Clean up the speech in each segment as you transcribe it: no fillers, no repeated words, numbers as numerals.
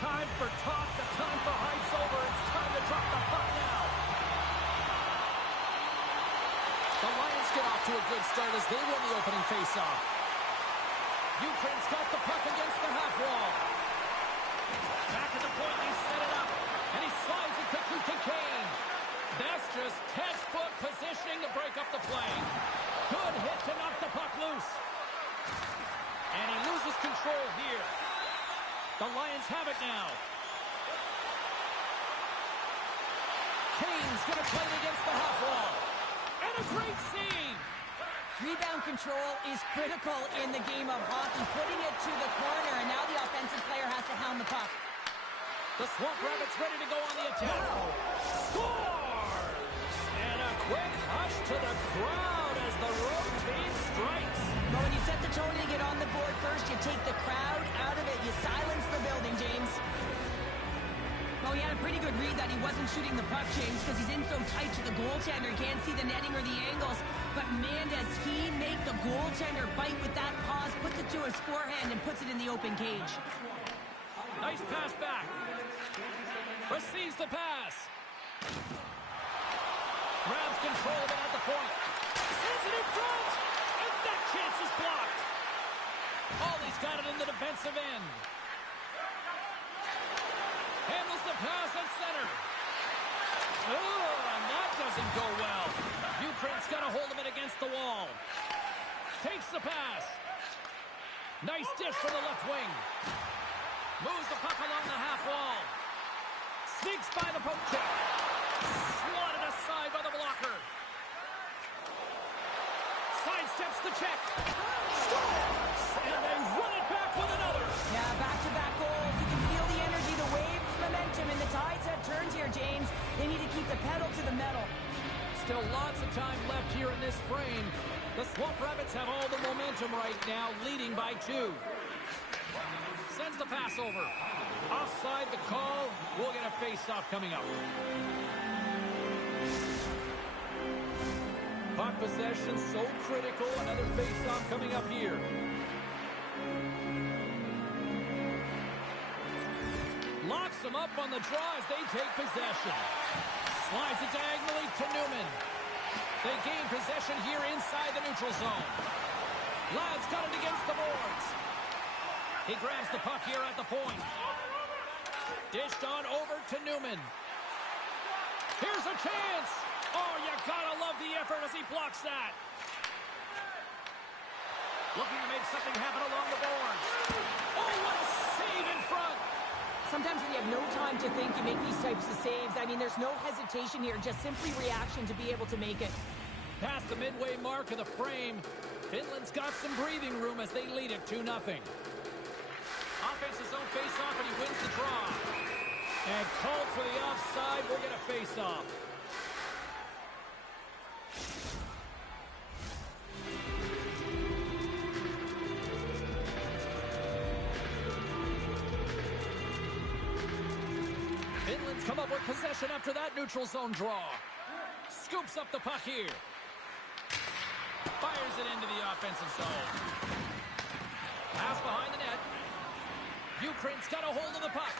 time for talk. The time for hype's over. It's time to drop the puck now. The Lions get off to a good start as they win the opening faceoff. Ukraine's got the puck against the half wall. Back at the point, they set it up. And he slides it quickly to Kane. That's just textbook positioning to break up the play. Good hit to knock the puck loose. And he loses control here. The Lions have it now. Kane's going to play it against the half wall. And a great save. Rebound control is critical in the game of hockey. Putting it to the corner, and now the offensive player has to hound the puck. The Swamp Rabbits ready to go on the attack. Scores! And a quick hush to the crowd as the road team strikes. Well, when you set the tone and get on the board first, you take the crowd out of it. You silence the building, James. Well, he had a pretty good read that he wasn't shooting the puck, James, because he's in so tight to the goaltender. He can't see the netting or the angles. But, man, does he make the goaltender bite with that pause, puts it to his forehand, and puts it in the open cage. Nice pass back. Receives the pass. Grabs control of it at the point. Sends it in front. And that chance is blocked. Ollie's got it in the defensive end. Handles the pass at center. Oh, and that doesn't go well. Ukraine's got a hold of it against the wall. Takes the pass. Nice dish from the left wing. Moves the puck along the half wall. Sneaks by the poke check. Swatted aside by the blocker. Sidesteps the check. Scores! And they run it back with another. Yeah, back-to-back goals. You can feel the energy, the wave, momentum, and the tides have turned here, James. They need to keep the pedal to the metal. Still lots of time left here in this frame. The Swamp Rabbits have all the momentum right now, leading by 2. Sends the pass over. Offside the call. We'll get a face-off coming up. Puck possession so critical. Another face-off coming up here. Locks them up on the draw as they take possession. Slides it diagonally to Newman. They gain possession here inside the neutral zone. Ladd's got it against the boards. He grabs the puck here at the point. Dished on over to Newman. Here's a chance. Oh, you gotta love the effort as he blocks that. Looking to make something happen along the boards. Oh, what a save in front. Sometimes when you have no time to think, you make these types of saves. I mean, there's no hesitation here, just simply reaction to be able to make it. Past the midway mark of the frame, Finland's got some breathing room as they lead it 2-0. Offense his own face-off, and he wins the draw. And called for the offside. We'll get a face-off. Finland's come up with possession after that neutral zone draw. Scoops up the puck here. Fires it into the offensive zone. Pass behind the net. Ukraine's got a hold of the puck.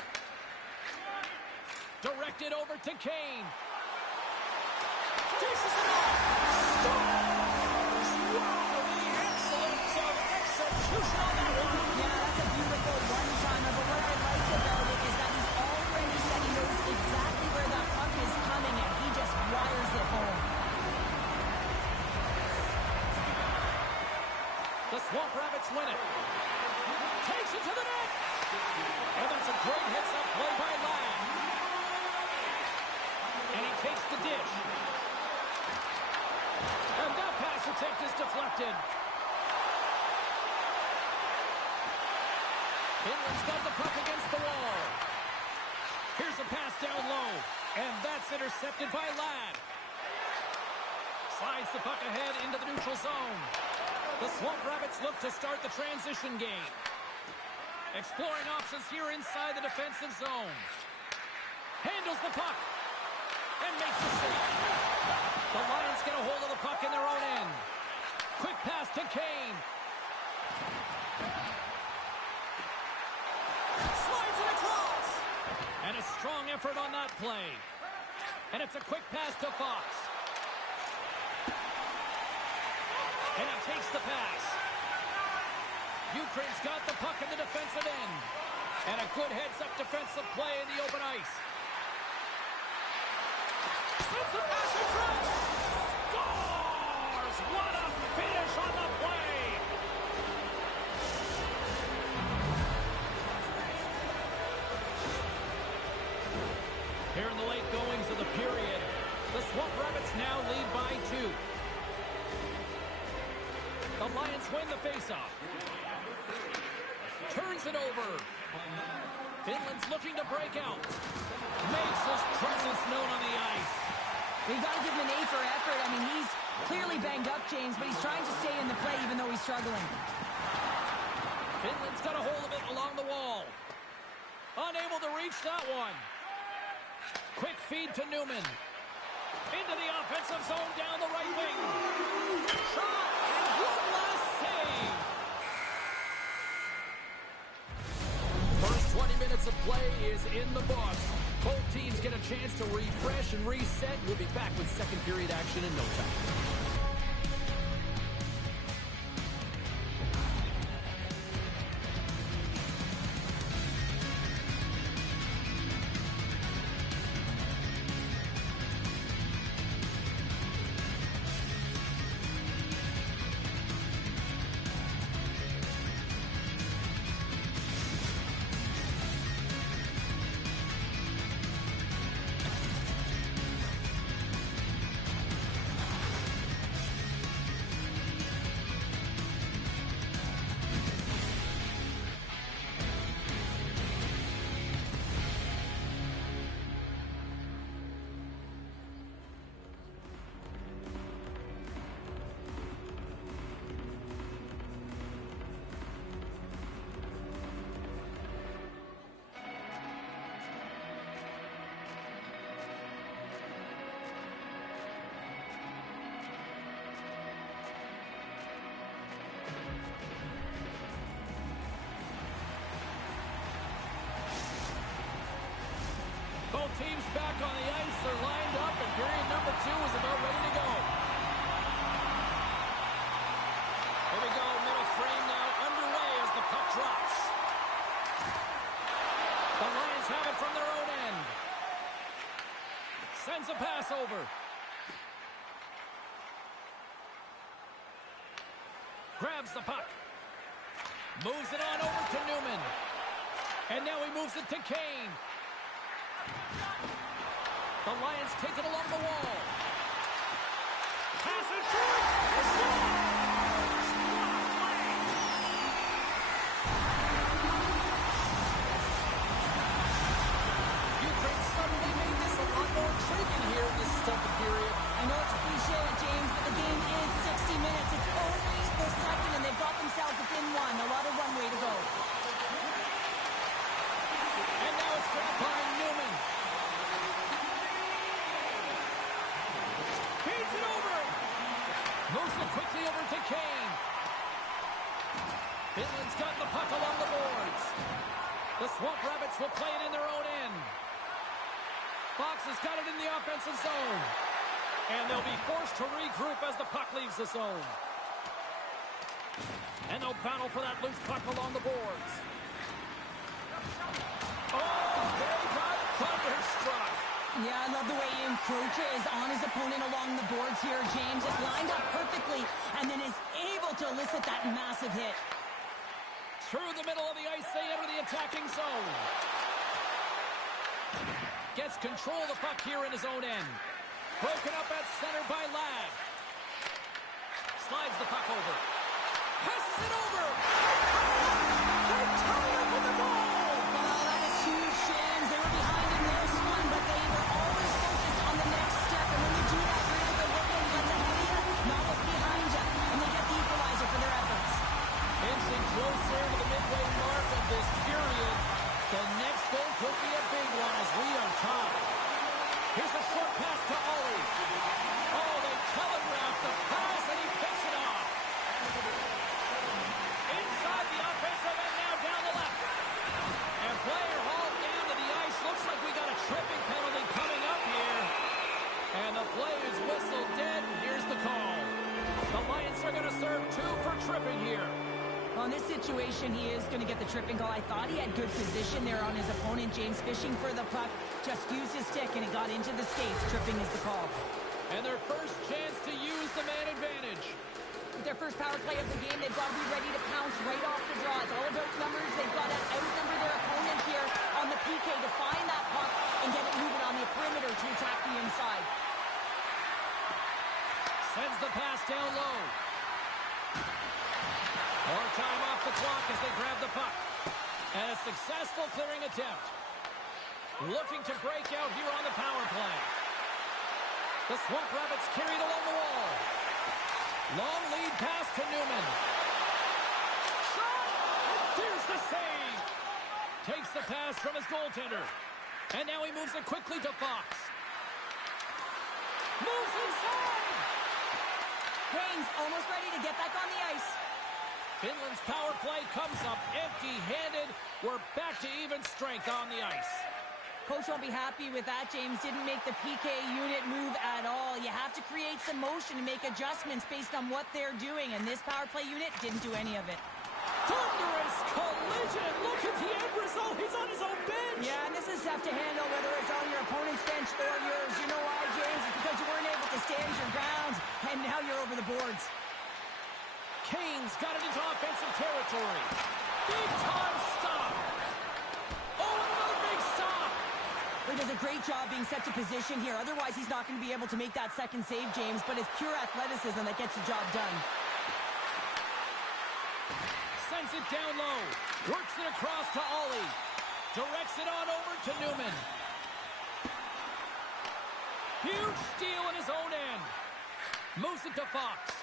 Directed over to Kane. Dishes it off. Scores! Wow, the excellence of execution on that one. Yeah, that's a beautiful one-timer, but what I like about it is that he's already said he knows exactly where that puck is coming, and he just wires it home. The Swamp Rabbits win it. Takes it to the net. And that's a great hits-up play by Ladd. And he takes the dish. And that pass attempt is deflected. Finland's got the puck against the wall. Here's a pass down low. And that's intercepted by Ladd. Slides the puck ahead into the neutral zone. The Swamp Rabbits look to start the transition game. Exploring options here inside the defensive zone. Handles the puck. And makes the save. The Lions get a hold of the puck in their own end. Quick pass to Kane. Slides it across. strong effort on that play. And it's a quick pass to Fox. And he takes the pass. Ukraine's got the puck in the defensive end. And a good heads-up defensive play in the open ice. Sends the pass in front. Scores! What a finish on the play! Here in the late goings of the period, the Swamp Rabbits now lead by 2. The Lions win the faceoff. Turns it over. Finland's looking to break out. Makes his presence known on the ice. We've got to give him an A for effort. I mean, he's clearly banged up, James, but he's trying to stay in the play even though he's struggling. Finland's got a hold of it along the wall. Unable to reach that one. Quick feed to Newman. Into the offensive zone down the right wing. Shot and one last save. First 20 minutes of play is in the books. Both teams get a chance to refresh and reset. We'll be back with second period action in no time. Both teams back on the ice. They're lined up, and period number 2 is about ready to go. Here we go. Middle frame now underway as the puck drops. The Lions have it from their own end. Sends a pass over. Grabs the puck. Moves it on over to Newman. And now he moves it to Kane. The Lions take it along the wall. Pass it through. Scores! What a play! Ukraine suddenly made this a lot more intriguing here in this second period. I know it's a cliche, James, but the game is 60 minutes. It's only the second, and they've got themselves within one. A lot of runway to go. And now it's grabbed by Newman. Feeds it over. Moves it quickly over to Kane. Finland's got the puck along the boards. The Swamp Rabbits will play it in their own end. Fox has got it in the offensive zone. And they'll be forced to regroup as the puck leaves the zone. And they'll battle for that loose puck along the boards. Oh, they got thunderstruck. Yeah, I love the way he encroaches on his opponent along the boards here. James is lined up perfectly and then is able to elicit that massive hit. Through the middle of the ice, they enter the attacking zone. Gets control of the puck here in his own end. Broken up at center by Ladd. Slides the puck over. Passes it over. They're tired with the ball. Oh, that is huge, James. They were behind in this one, but they were always focused on the next step. And when you do that, you're able to look at what's ahead of you, not what's behind you. And they get the equalizer for their efforts. Inching closer to the midway mark of this period. The next goal could be a big one as we are tied. Here's a short pass to Ollie. Oh, they telegraphed the pass, and he picks it off. Well, in this situation, he is going to get the tripping goal. I thought he had good position there on his opponent. James fishing for the puck, just used his stick, and it got into the skates. Tripping is the call. And their first chance to use the man advantage. With their first power play of the game, they've got to be ready to pounce right off the draw. It's all about numbers. They've got to outnumber their opponent here on the PK to find that puck and get it moving on the perimeter to attack the inside. Sends the pass down low. More time off the clock as they grab the puck. And a successful clearing attempt. Looking to break out here on the power play. The Swamp Rabbits carried along the wall. Long lead pass to Newman. Shot! And there's the save. Takes the pass from his goaltender. And now he moves it quickly to Fox. Moves inside! James almost ready to get back on the ice. Finland's power play comes up empty-handed. We're back to even strength on the ice. Coach won't be happy with that. James didn't make the PK unit move at all. You have to create some motion and make adjustments based on what they're doing, and this power play unit didn't do any of it. Thunderous collision! Look at the end result. He's on his own bench. Yeah, and this is tough to handle whether it's on your opponent's bench or yours. You know why, James? It's because you weren't able to stand your ground, and now you're over the boards. Kane's got it into offensive territory. Big time stop. Oh, and another big stop. He does a great job being set to position here. Otherwise, he's not going to be able to make that second save, James. But it's pure athleticism that gets the job done. Sends it down low. Works it across to Ollie. Directs it on over to Newman. Huge steal in his own end. Moves it to Fox.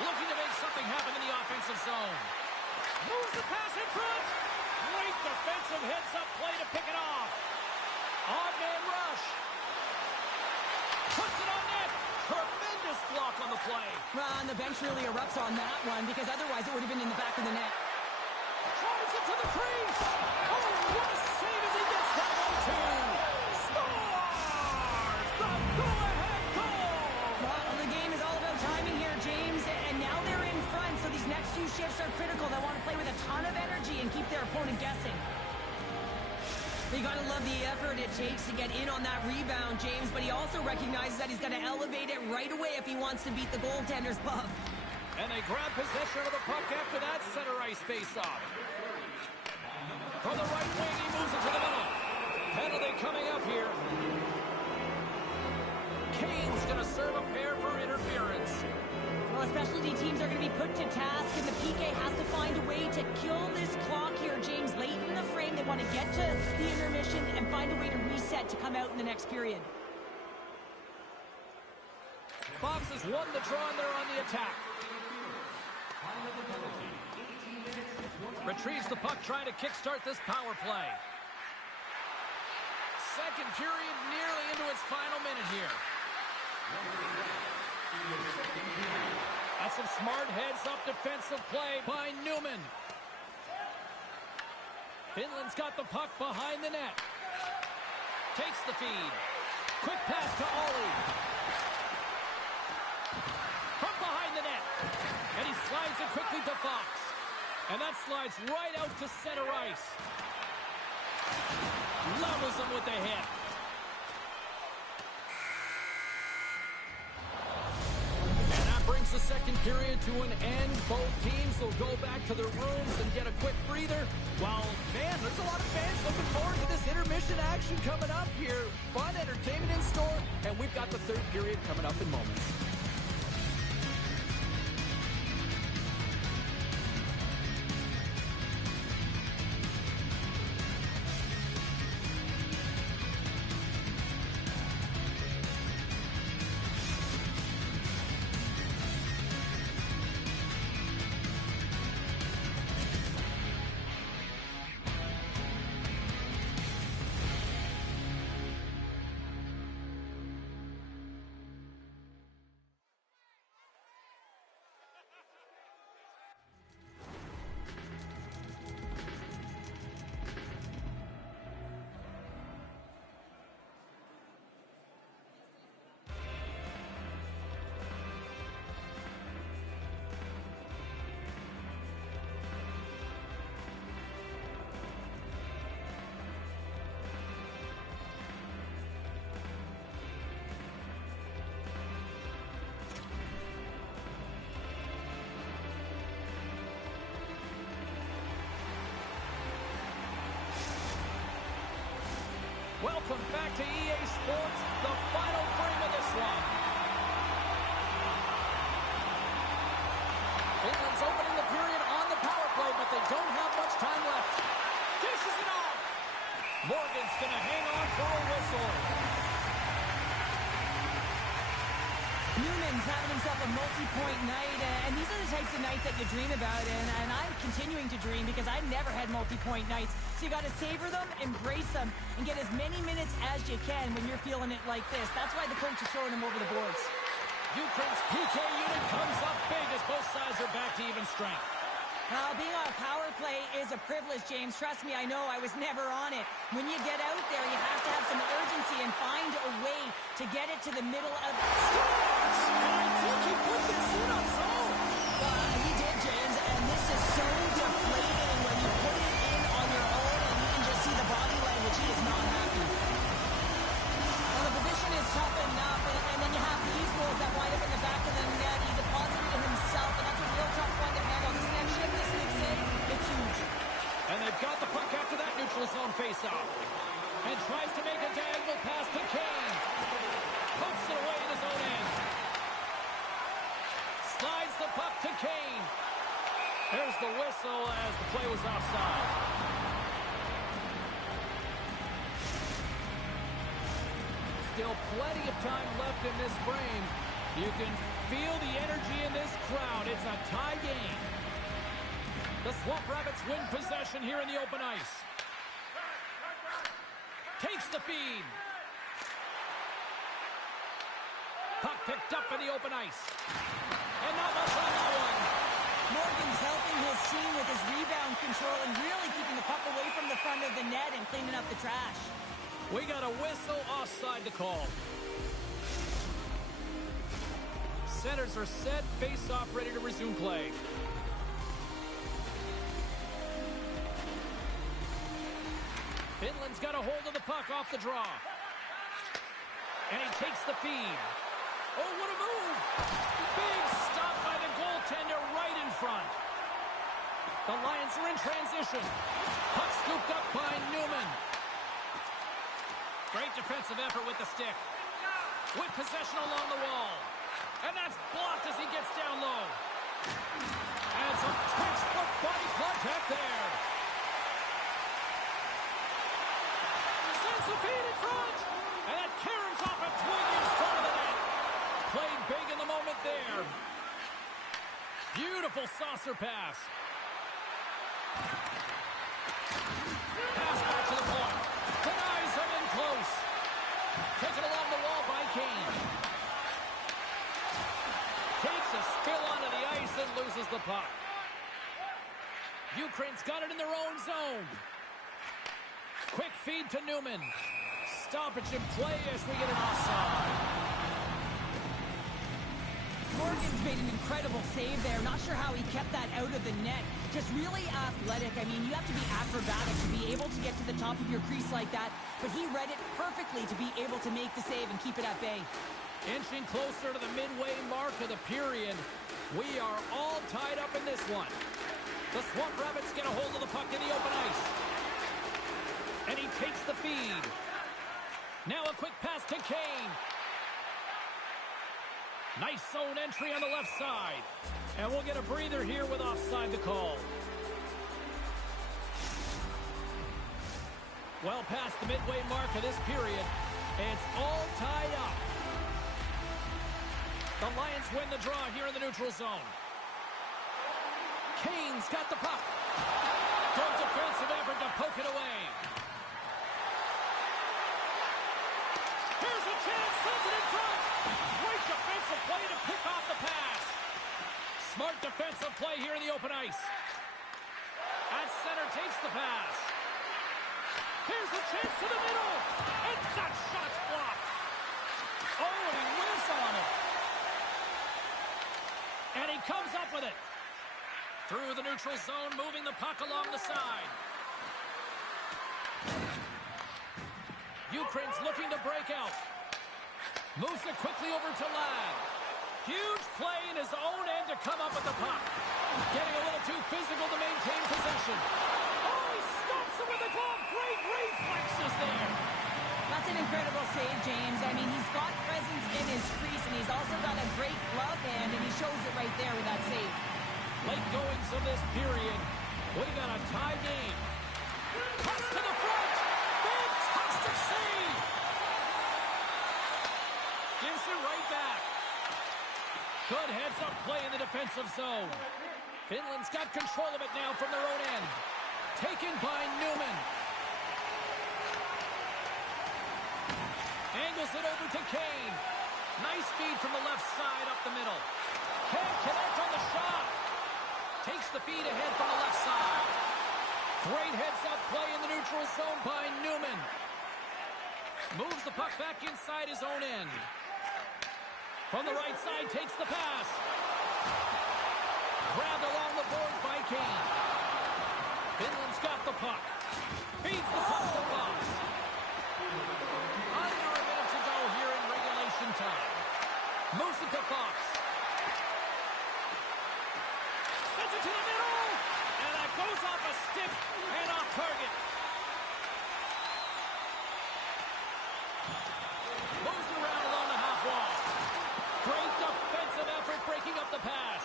Looking to make something happen in the offensive zone. Moves the pass in front. Great defensive heads-up play to pick it off. Odd man rush. Puts it on net. Tremendous block on the play. Well, and the bench really erupts on that one because otherwise it would have been in the back of the net. Drives it to the crease. Oh, what a save as he gets that one too. Scores the go-ahead goal. Well, the game is all about timing here, James, and now they're in front, so these next few shifts are critical. They want to play with a ton of energy and keep their opponent guessing. You got to love the effort it takes to get in on that rebound, James, but he also recognizes that he's got to elevate it right away if he wants to beat the goaltender's buff. And they grab possession of the puck after that center ice face-off. From the right wing, he moves it to the middle. Penalty coming up here. Kane's going to serve a pair for interference. Well, specialty teams are going to be put to task, and the PK has to find a way to kill this clock here, James. Late in the frame, they want to get to the intermission and find a way to reset to come out in the next period. Fox has won the draw, and they're on the attack. Retrieves the puck, trying to kickstart this power play. Second period nearly into its final minute here. That's some smart heads-up defensive play by Newman. Finland's got the puck behind the net. Takes the feed. Quick pass to Ollie. From behind the net. And he slides it quickly to Fox. And that slides right out to center ice. Levels him with the hit. And that brings the second period to an end. Both teams will go back to their rooms and get a quick breather. Well, man, there's a lot of fans looking forward to this intermission action coming up here. Fun entertainment in store, and we've got the third period coming up in moments. Welcome back to EA Sports, the final frame of this one. Finland's opening the period on the power play, but they don't have much time left. Dishes it off. Morgan's going to hang on for a whistle. Newman's having himself a multi-point night, and these are the types of nights that you dream about, and I'm continuing to dream because I've never had multi-point nights. So you got to savor them, embrace them, and get as many minutes as you can when you're feeling it like this. That's why the coach is throwing them over the boards. Ukraine's PK unit comes up big as both sides are back to even strength. Being on a power play is a privilege, James. Trust me, I know. I was never on it. When you get out there, you have to have some urgency and find a way to get it to the middle of the stars. And I think he put this in on zone. He did, James, and this is so deflating when you put it in on your own and you can just see the body language. He is not happy. Well, the position is tough enough, and then you have these goals that wind up in the back of the net. He deposited it himself, and that's a real tough one to handle. This next shift, this big save, it's huge. And they've got the puck after that neutral zone faceoff. And tries to make a diagonal pass to Kane. Puts it away in his own end. Slides the puck to Kane. There's the whistle as the play was offside. Still plenty of time left in this frame. You can feel the energy in this crowd. It's a tie game. The Swamp Rabbits win possession here in the open ice. Takes the feed. Puck picked up in the open ice. And not much on that one. Morgan's helping his team with his rebound control and really keeping the puck away from the front of the net and cleaning up the trash. We got a whistle offside to call. Centers are set, face-off ready to resume play. Finland's got a hold of the puck off the draw. And he takes the feed. Oh, what a move! Big stop by the goaltender right in front. The Lions are in transition. Puck scooped up by Newman. Great defensive effort with the stick. With possession along the wall. And that's blocked as he gets down low. And some textbook body contact there. Sends the feed in front. And that caroms off a twig in front of the net. Played big in the moment there. Beautiful saucer pass. Pass back to the point. Denies him in close. Taken along the wall by Kane. Takes a spill onto the ice and loses the puck. Ukraine's got it in their own zone. Quick feed to Newman. Stoppage in play as we get an offside. Morgan's made an incredible save there. Not sure how he kept that out of the net. Just really athletic. I mean, you have to be acrobatic to be able to get to the top of your crease like that. But he read it perfectly to be able to make the save and keep it at bay. Inching closer to the midway mark of the period. We are all tied up in this one. The Swamp Rabbits get a hold of the puck in the open ice. And he takes the feed. Now a quick pass to Kane. Nice zone entry on the left side. And we'll get a breather here with offside to call. Well past the midway mark of this period. It's all tied up. The Lions win the draw here in the neutral zone. Kane's got the puck. Good defensive effort to poke it away. Here's a chance, sends it in front. Great defensive play to pick off the pass. Smart defensive play here in the open ice. At center takes the pass. Here's a chance to the middle. And that shot's blocked. Oh, and he whiffs on it. And he comes up with it. Through the neutral zone, moving the puck along the side. Ukraine's looking to break out. Moves it quickly over to Ladd. Huge play in his own end to come up with the puck. Getting a little too physical to maintain possession. Oh, he stops him with a glove. Great reflexes there. That's an incredible save, James. I mean, he's got presence in his crease, and he's also got a great glove hand, and he shows it right there with that save. Late goings of this period. We got a tie game. Cuts to the front. Fantastic save. Gives it right back. Good heads-up play in the defensive zone. Finland's got control of it now from their own end. Taken by Newman. Angles it over to Kane. Nice feed from the left side up the middle. Can't connect on the shot. Takes the feed ahead from the left side. Great heads-up play in the neutral zone by Newman. Moves the puck back inside his own end. From the right side, takes the pass. Grabbed along the board by Kane. Finland's got the puck. Feeds the puck to Fox. Under a minute to go here in regulation time. Moves it to Fox. Sends it to the middle. And that goes off a stick and off target. Moves it around along the half wall. Great defensive effort breaking up the pass.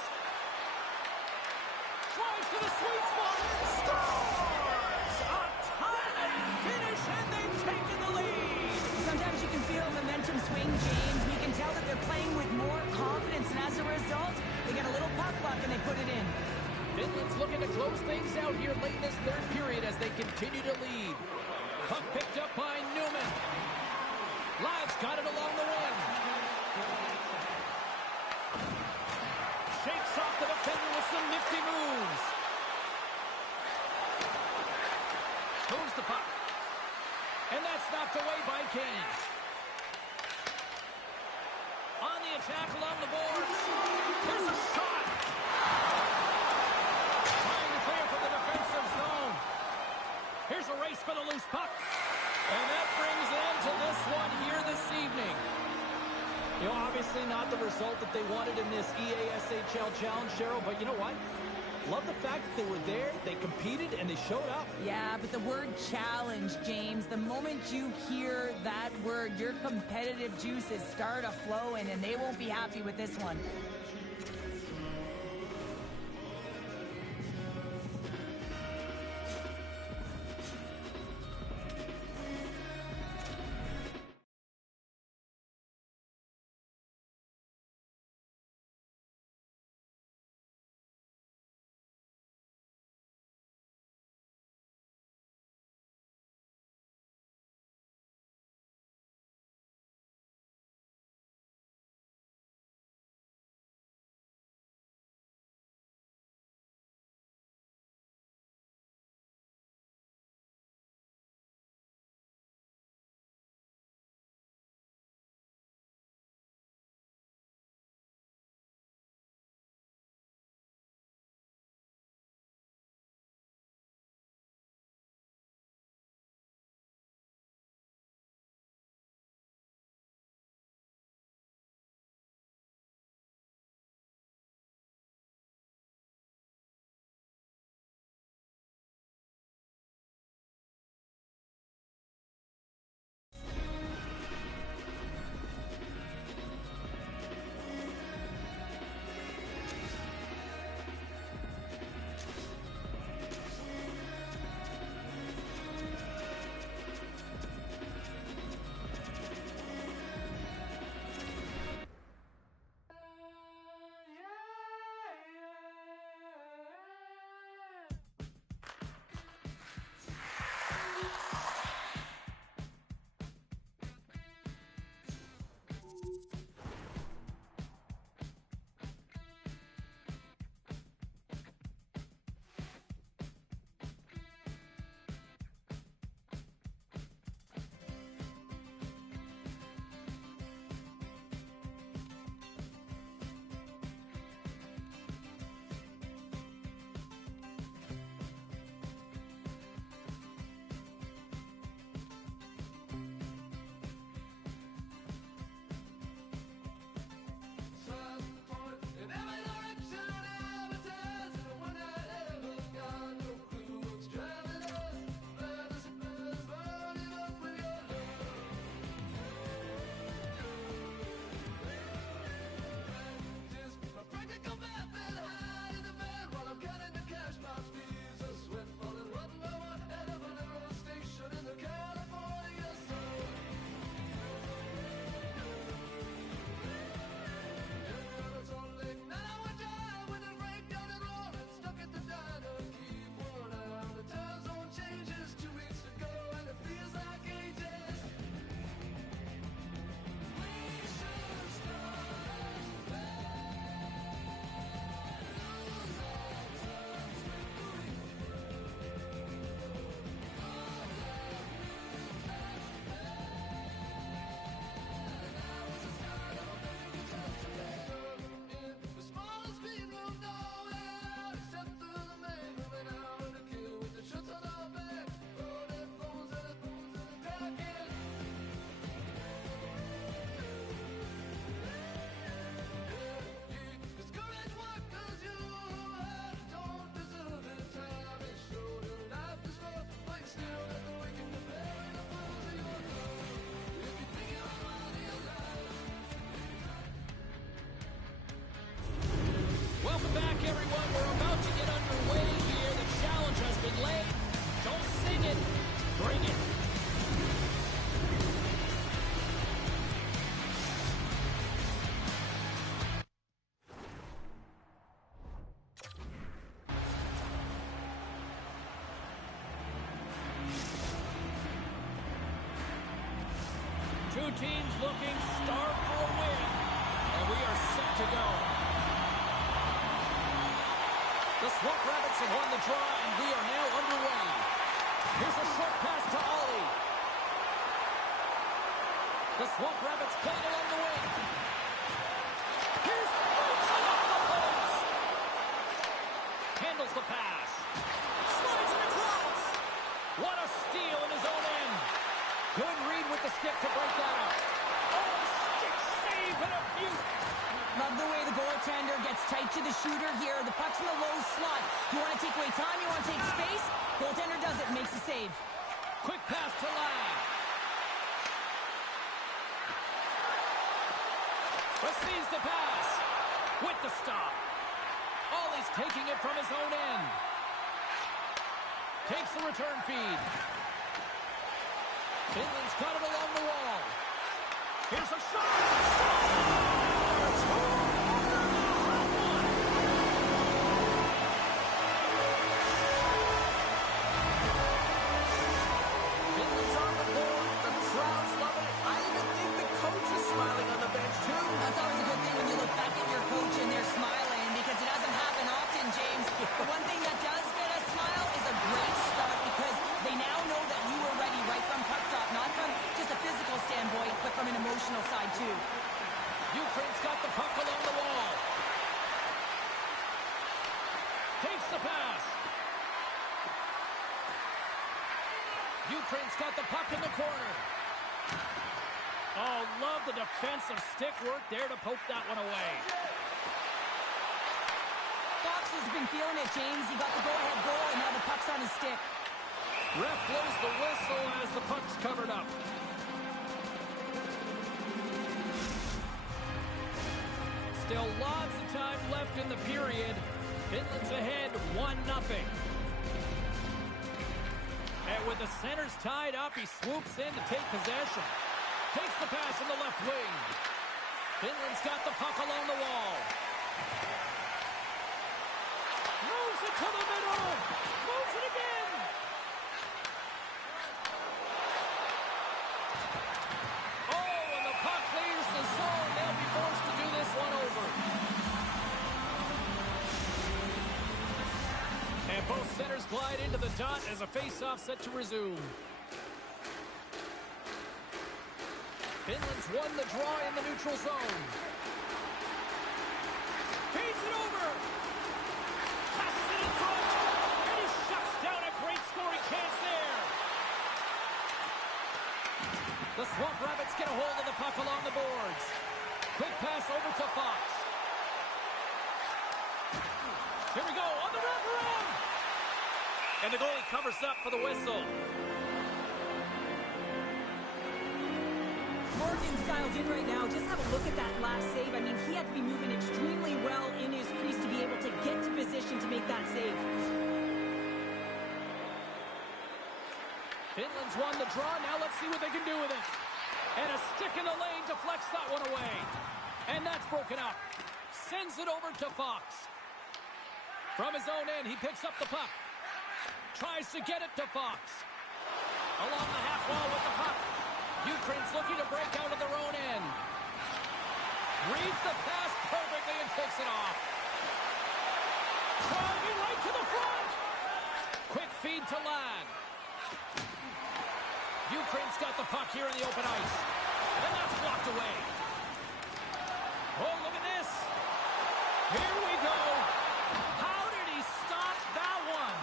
Drives to the sweet spot. Scores! A timely finish, and they've taken the lead. Sometimes you can feel momentum swing, James. You can tell that they're playing with more confidence, and as a result, they get a little puck luck and they put it in. Finland's looking to close things out here late in this third period as they continue to lead. Puck picked up by Newman. Lives got it along the wing. Shakes off the defender with some nifty moves. Moves the puck. And that's knocked away by Kane. On the attack along the boards. There's a shot. Trying to clear from the defensive zone. Here's a race for the loose puck. And that brings an end to this one here this evening. You know, obviously not the result that they wanted in this EASHL challenge, Cheryl, but you know what? Love the fact that they were there, they competed, and they showed up. Yeah, but the word challenge, James, the moment you hear that word, your competitive juices start a-flowing, and they won't be happy with this one. teams looking starved for a win, and we are set to go. The Swamp Rabbits have won the draw, and we are now underway. Here's a short pass to Ollie. The Swamp Rabbits playing along the wing. Here's Wilson off the post. Handles the pass. Slides it across. What a steal in his own end. Good read with the stick to break that up. Oh, stick save and a beaut. Love the way the goaltender gets tight to the shooter here. The puck's in the low slot. You want to take away time, you want to take space. Goaltender does it, makes the save. Quick pass to Ladd. Receives the pass. With the stop. Ollie's taking it from his own end. Takes the return feed. Finland's got it along the wall. Here's a shot. Finland's on the board. The crowd's loving it. I even think the coach is smiling on the bench, too. That's always a good thing when you look back at your coach and they're smiling, because it doesn't happen often, James. The one thing that does get a smile is a great start, because they now know that you were ready right from puck drop, not from just a physical standpoint, but from an emotional side, too. Ukraine's got the puck along the wall. Takes the pass. Ukraine's got the puck in the corner. Oh, love the defensive stick work there to poke that one away. Fox has been feeling it, James. He got the go-ahead goal, and now the puck's on his stick. Ref blows the whistle as the puck's covered up. Still lots of time left in the period. Finland's ahead 1-0. And with the centers tied up, he swoops in to take possession. Takes the pass in the left wing. Finland's got the puck along the wall. Moves it to the middle. Moves it again. Oh, and the puck clears the zone. They'll be forced to do this one over. And both centers glide into the dot as a face-off set to resume. Finland's won the draw in the neutral zone. Feeds it over. Passes it in front. And he shuts down a great scoring chance there. The Swamp Rabbits get a hold of the puck along the boards. Quick pass over to Fox. Here we go on the wraparound. And the goalie covers up for the whistle. Morgan's dialed in right now. Just have a look at that last save. I mean, he had to be moving extremely well in his crease to be able to get to position to make that save. Finland's won the draw. Now let's see what they can do with it. And a stick in the lane deflects that one away. And that's broken up. Sends it over to Fox. From his own end, he picks up the puck. Tries to get it to Fox. Along the half wall with the puck. Ukraine's looking to break out of their own end. Reads the pass perfectly and takes it off. Driving right to the front. Quick feed to Ladd. Ukraine's got the puck here in the open ice. And that's blocked away. Oh, look at this. Here we go. How did he stop that one?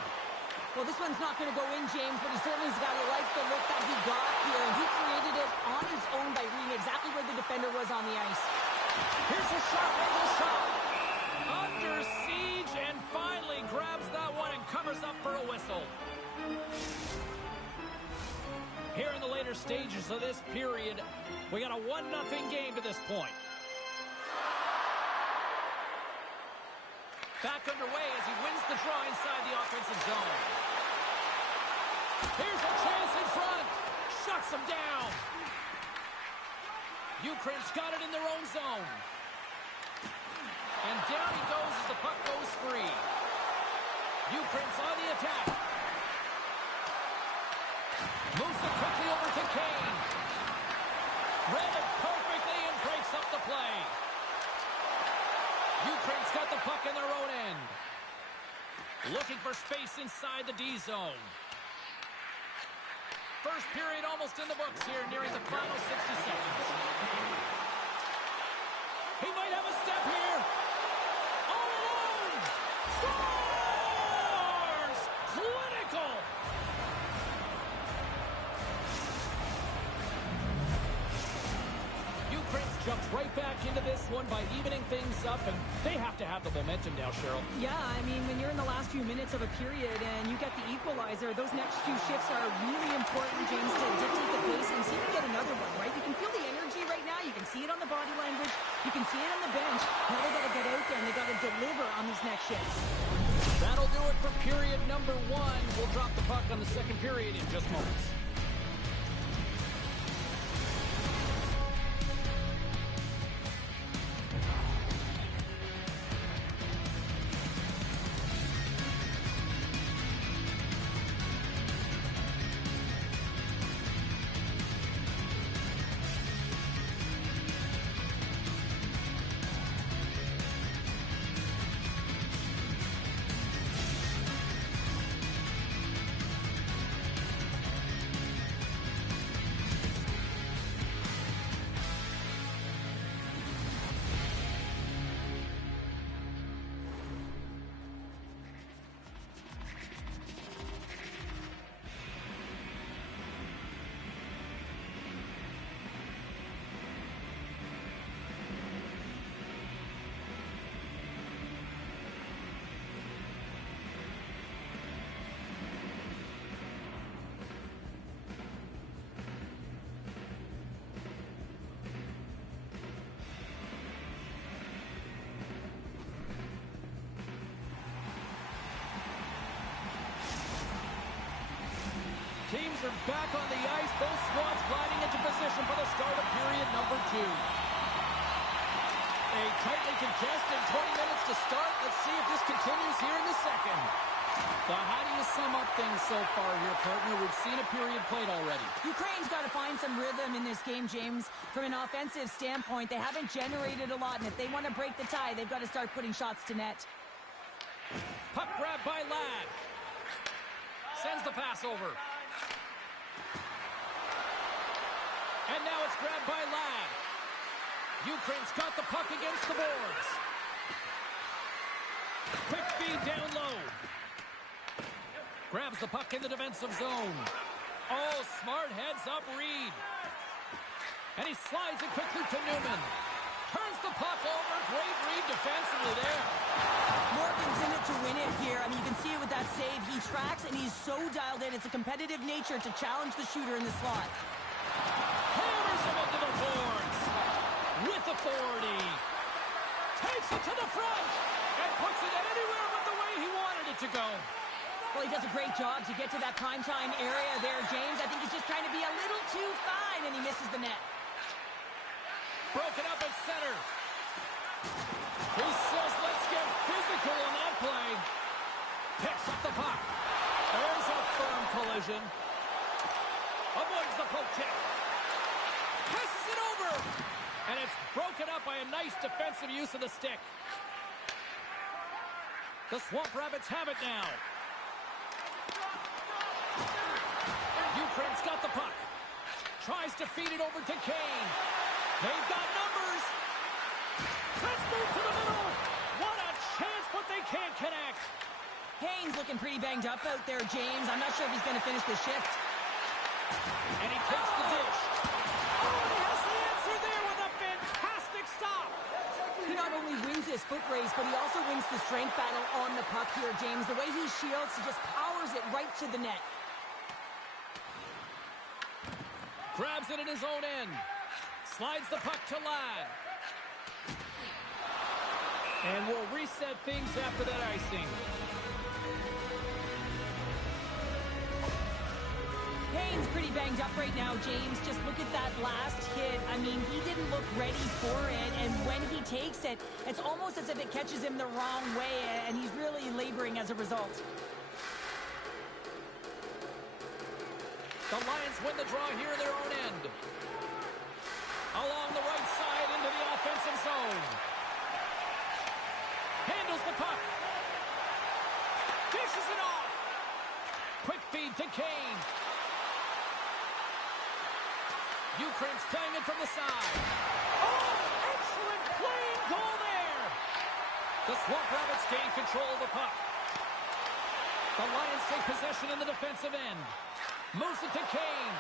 Well, this one's not going to go in, James, but he certainly's got to like the look that he got here. He created it on his own by reading exactly where the defender was on the ice. Here's a shot, angle shot. Under siege, and finally grabs that one and covers up for a whistle. Here in the later stages of this period, we got a 1-0 game to this point. Back underway as he wins the draw inside the offensive zone. Here's a chance in front. Shuts him down. Ukraine's got it in their own zone. And down he goes as the puck goes free. Ukraine's on the attack. Moves it quickly over to Kane. Read it perfectly and breaks up the play. Ukraine's got the puck in their own end. Looking for space inside the D zone. First period almost in the books here, nearing the final 60 seconds. He might have a step here. All alone. Scores! Clinical! Ukraine's jumped right back into this one by evening things up, and they have to have the momentum now, Cheryl. Yeah, I mean, when you're in the last few minutes of a period and you get the equalizer, those next few shifts are really important, James, to dictate the pace and see if you get another one, right? You can feel the energy right now. You can see it on the body language. You can see it on the bench. Now they got to get out there and they got to deliver on these next shifts. That'll do it for period number 1. We'll drop the puck on the second period in just moments. Teams are back on the ice. Both squads gliding into position for the start of period number 2. A tightly contested 20 minutes to start. Let's see if this continues here in the second. Now, how do you sum up things so far here, partner? We've seen a period played already. Ukraine's got to find some rhythm in this game, James. From an offensive standpoint, they haven't generated a lot, and if they want to break the tie, they've got to start putting shots to net. Puck grab by Ladd. Sends the pass over. And now it's grabbed by Ladd. Ukraine's got the puck against the boards. Quick feed down low. Grabs the puck in the defensive zone. Oh, smart heads up Reed. And he slides it quickly to Newman. Turns the puck over. Great read defensively there. Morgan's in it to win it here. I mean, you can see it with that save. He tracks, and he's so dialed in. It's a competitive nature to challenge the shooter in the slot. Hammers him into the boards. With authority. Takes it to the front. And puts it anywhere but the way he wanted it to go. Well, he does a great job to get to that primetime area there, James. I think he's just trying to be a little too fine, and he misses the net. Broken up at center. He says, let's get physical on that play. Picks up the puck. There's a firm collision. Avoids the poke check. Passes it over. And it's broken up by a nice defensive use of the stick. The Swamp Rabbits have it now. Ukraine's got the puck. Tries to feed it over to Kane. They've got numbers. Let's move to the middle. What a chance, but they can't connect. Kane's looking pretty banged up out there, James. I'm not sure if he's going to finish the shift. And he takes the dish. Oh, he has the answer there with a fantastic stop. He not only wins his foot race, but he also wins the strength battle on the puck here, James. The way he shields, he just powers it right to the net. Grabs it in his own end. Slides the puck to Ladd. And we'll reset things after that icing. Kane's pretty banged up right now, James. Just look at that last hit. I mean, he didn't look ready for it, and when he takes it, it's almost as if it catches him the wrong way, and he's really laboring as a result. The Lions win the draw here in their own end. Along the right side into the offensive zone. Handles the puck. Dishes it off. Quick feed to Kane. Ukraine's playing it from the side. Oh, excellent play and goal there. The Swamp Rabbits gain control of the puck. The Lions take possession in the defensive end. Moves it to Kane.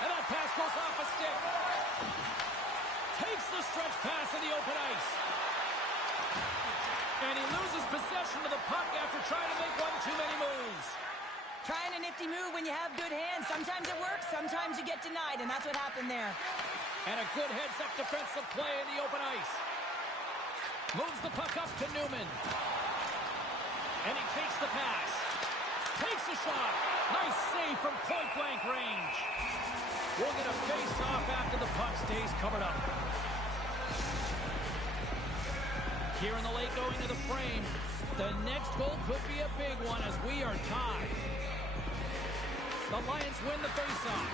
And that pass goes off a stick. Takes the stretch pass in the open ice. And he loses possession of the puck after trying to make one too many moves. Trying a nifty move when you have good hands. Sometimes it works, sometimes you get denied, and that's what happened there. And a good heads-up defensive play in the open ice. Moves the puck up to Newman. And he takes the pass. Takes a shot. Nice save from point-blank range. We'll get a face-off after the puck stays covered up. Here in the late going to the frame. The next goal could be a big one as we are tied. The Lions win the face-off.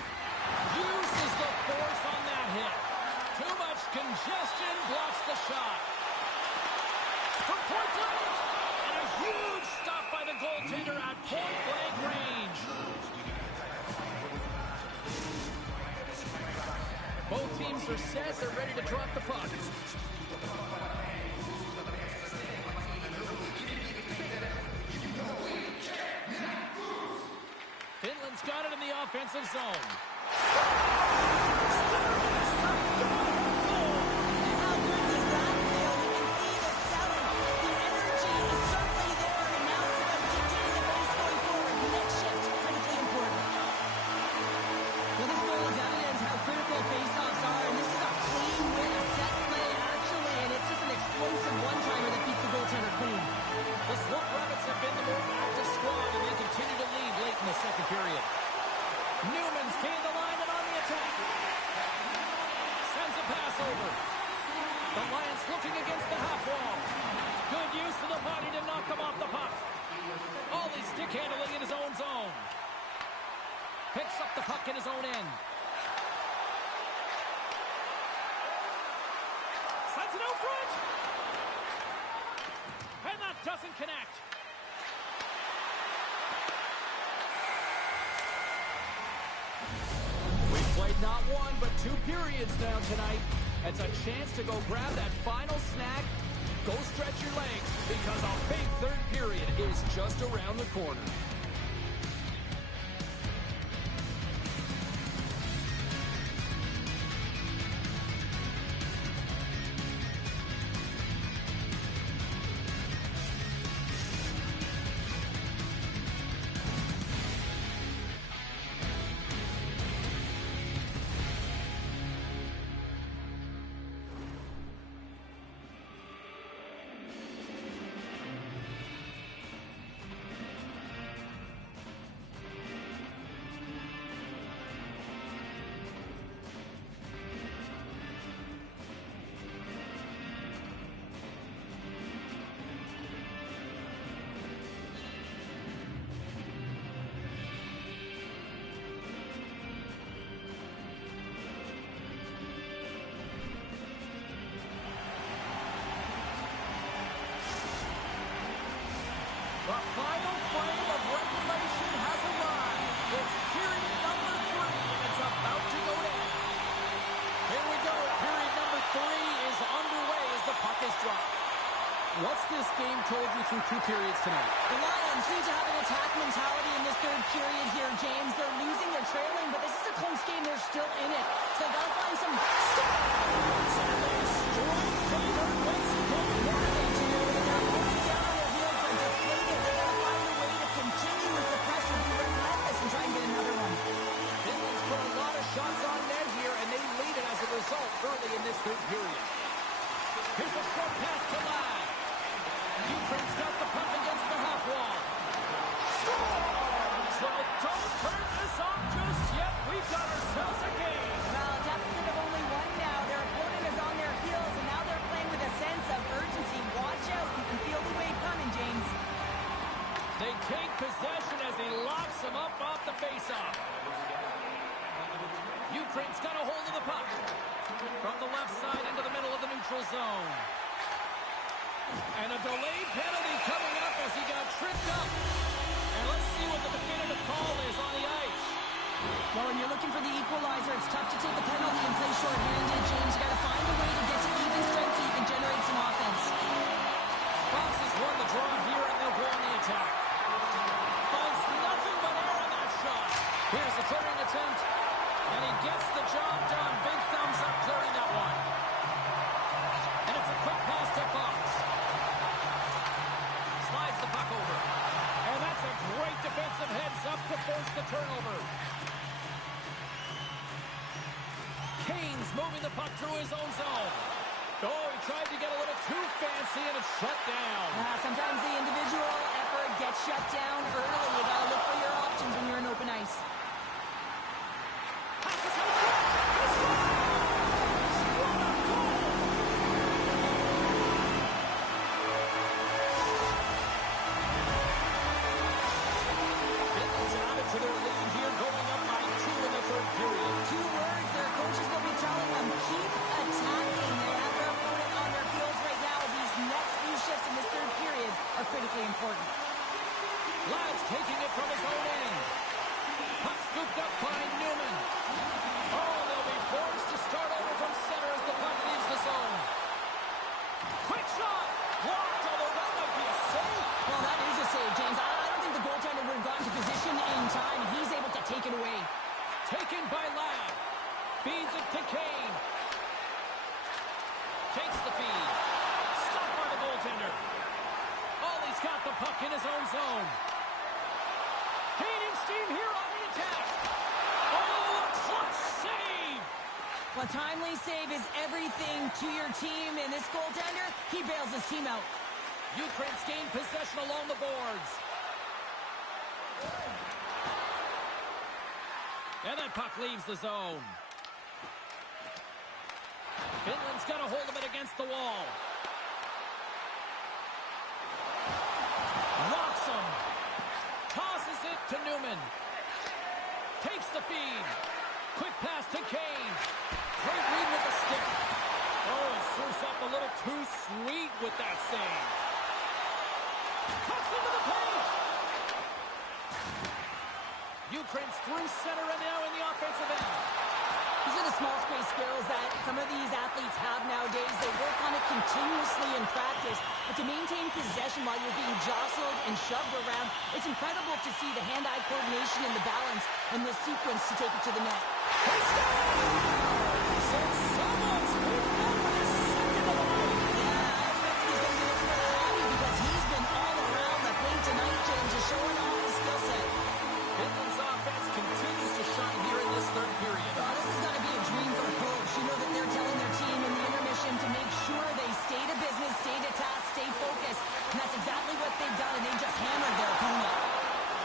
Uses the force on that hit. Too much congestion blocks the shot. From point blank. And a huge stop by the goaltender at point blank range. Both teams are set. They're ready to drop the puck. Finland's got it in the offensive zone. Handling in his own zone. Picks up the puck in his own end. Sends it out front. And that doesn't connect. We've played not one, but 2 periods now tonight. It's a chance to go grab that final snack. Go stretch your legs because a big third period is just around the corner. The final frame of regulation has arrived. It's period number 3, and it's about to go down. Here we go. Period number 3 is underway as the puck is dropped. What's this game told you through 2 periods tonight? The Lions seem to have an attack mentality in this third period here, James. They're losing, they're trailing, but this is a close game. They're still in it. So they've got to find some... early in this third period. Here's a short pass to Ladd. Ukraine's got the puck against the half wall. So don't turn this off just yet. We've got ourselves a game. Well, a deficit of only 1 now. Their opponent is on their heels, and now they're playing with a sense of urgency. Watch out. You can feel the wave coming, James. They take possession as he locks him up off the faceoff. A delayed penalty coming up as he got tripped up. And let's see what the definitive call is on the ice. Well, when you're looking for the equalizer, it's tough to take a penalty and play short-handed, James. You got to find a way to get to even strength so you can generate some offense. Fox has won the draw here, and they'll go on the attack. Finds nothing but air on that shot. Here's the clearing attempt, and he gets the job done. Big thumbs up clearing that one. And it's a quick pass to Fox. Slides the puck over. And that's a great defensive heads-up to force the turnover. Kane's moving the puck through his own zone. Oh, he tried to get a little too fancy, and it's shut down. Sometimes the individual effort gets shut down early. You got to look for your options when you're in open ice. Passes out front. He scores! What a goal! Finland's added to their lead here, going up by 2 in the third period. 2 words their coaches will be telling them: keep attacking. They have their opponent on their heels right now. These next few shifts in this third period are critically important. Ladd's taking it from his own end. Puck scooped up by Newman. Oh, they'll be forced to start over from center as the puck leaves the zone. Quick shot! Blocked, although that might be a save. Well, that is a save, James. I don't think the goaltender would have gotten to position in time. He's able to take it away. Taken by Ladd. Feeds it to Kane. Takes the feed. Stopped by the goaltender. Oh, he's got the puck in his own zone. Gaining steam here on the attack. Oh, a clutch save! A timely save is everything to your team, and this goaltender, he bails his team out. Ukraine's gained possession along the boards. And that puck leaves the zone. Finland's got a hold of it against the wall. Rocks him. Tosses it to Newman. Takes the feed. Quick pass to Kane. Great read with the stick. Oh, Surf's up a little too sweet with that save. Cuts into the paint. Ukraine's through center and now in the offensive end. These are the small space skills that some of these athletes have nowadays. They work on it continuously in practice. But to maintain possession while you're being jostled and shoved around, it's incredible to see the hand-eye coordination and the balance and the sequence to take it to the net. He scores! So someone's moved up with his second of the night. Yeah, I expect he's going to be looking for the hobby because he's been all around the plate tonight, James, just showing off his skill set. Finland's offense continues to shine here in this third period. Oh, this is going to be a dream for a coach. You know that they're telling their team in the intermission to make sure they stay to business, stay to task, stay focused. And that's exactly what they've done, and they just hammered their opponent.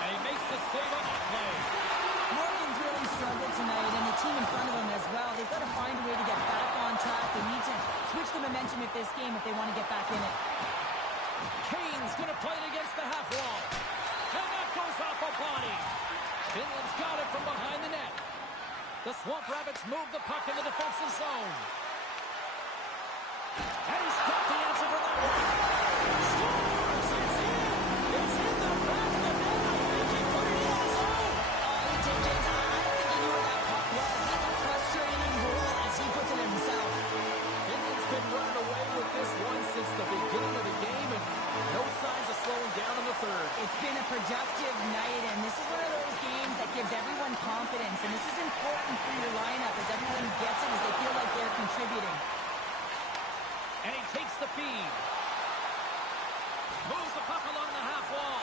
And he makes the save on that play. Morgan's really struggled tonight, and the team in front of him as well. They've got to find a way to get back on track. They need to switch the momentum of this game if they want to get back in it. Kane's going to play it against the half wall. And that goes off a body. Finland's got it from behind the net. The Swamp Rabbits move the puck in the defensive zone. And he's got the answer for that one. Scores! It's in! It's in the back of the net. I think he put it in his own. Oh, he did, James. I don't think he knew where that puck was. That's a frustrating goal as he puts it in himself. Finland's been running away with this one since the beginning of the game, and no signs of slowing down in the third. It's been a productive night, and this is one of those games that gives everyone confidence, and this is important for your lineup as everyone gets it, as they feel like they're contributing. And he takes the feed. Moves the puck along the half wall.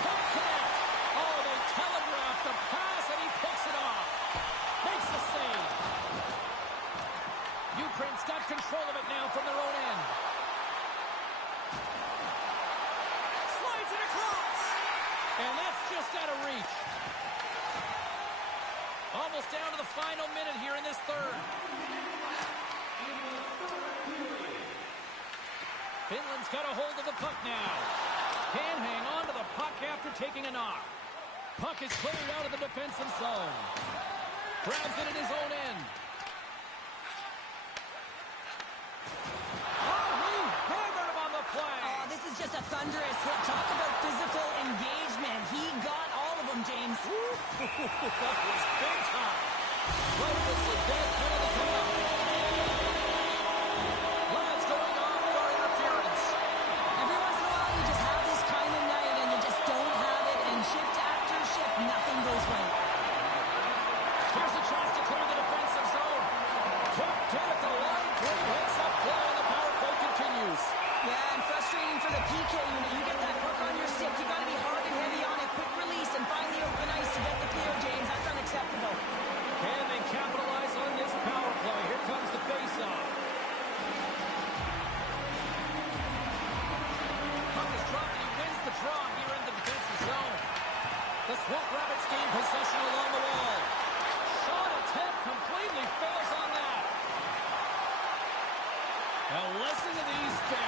Can't connect. Oh, they telegraphed the pass, and he picks it off. Makes the save. Ukraine's got control of it now from their own end. Slides it across. And that's just out of reach. Almost down to the final minute here in this third. Finland's got a hold of the puck now. Can't hang on to the puck after taking a knock. Puck is cleared out of the defensive zone. Grabs it at his own end. Oh, he hammered him on the play. thunderous hit. Talk about physical engagement. He got all of them, James. That was big time. Right whistle dead, penalty come up. Lads going off for interference. Every once in a while, you just have this kind of night, and you just don't have it, and shift after shift, nothing goes right. Here's a chance to clear the defensive zone. Tucked in at the line. Great hits up play, and the power play continues. Yeah, and frustrating for the PK unit. You get that puck on your stick, you got to be hard and heavy on it, quick release, and find the open ice to get the clear, James. That's unacceptable. Can they capitalize on this power play? Here comes the face-off. Puck is dropped, and he wins the draw here in the defensive zone. The Swamp Rabbits gain possession along the wall. Shot attempt completely fails on that. Now listen to these fans.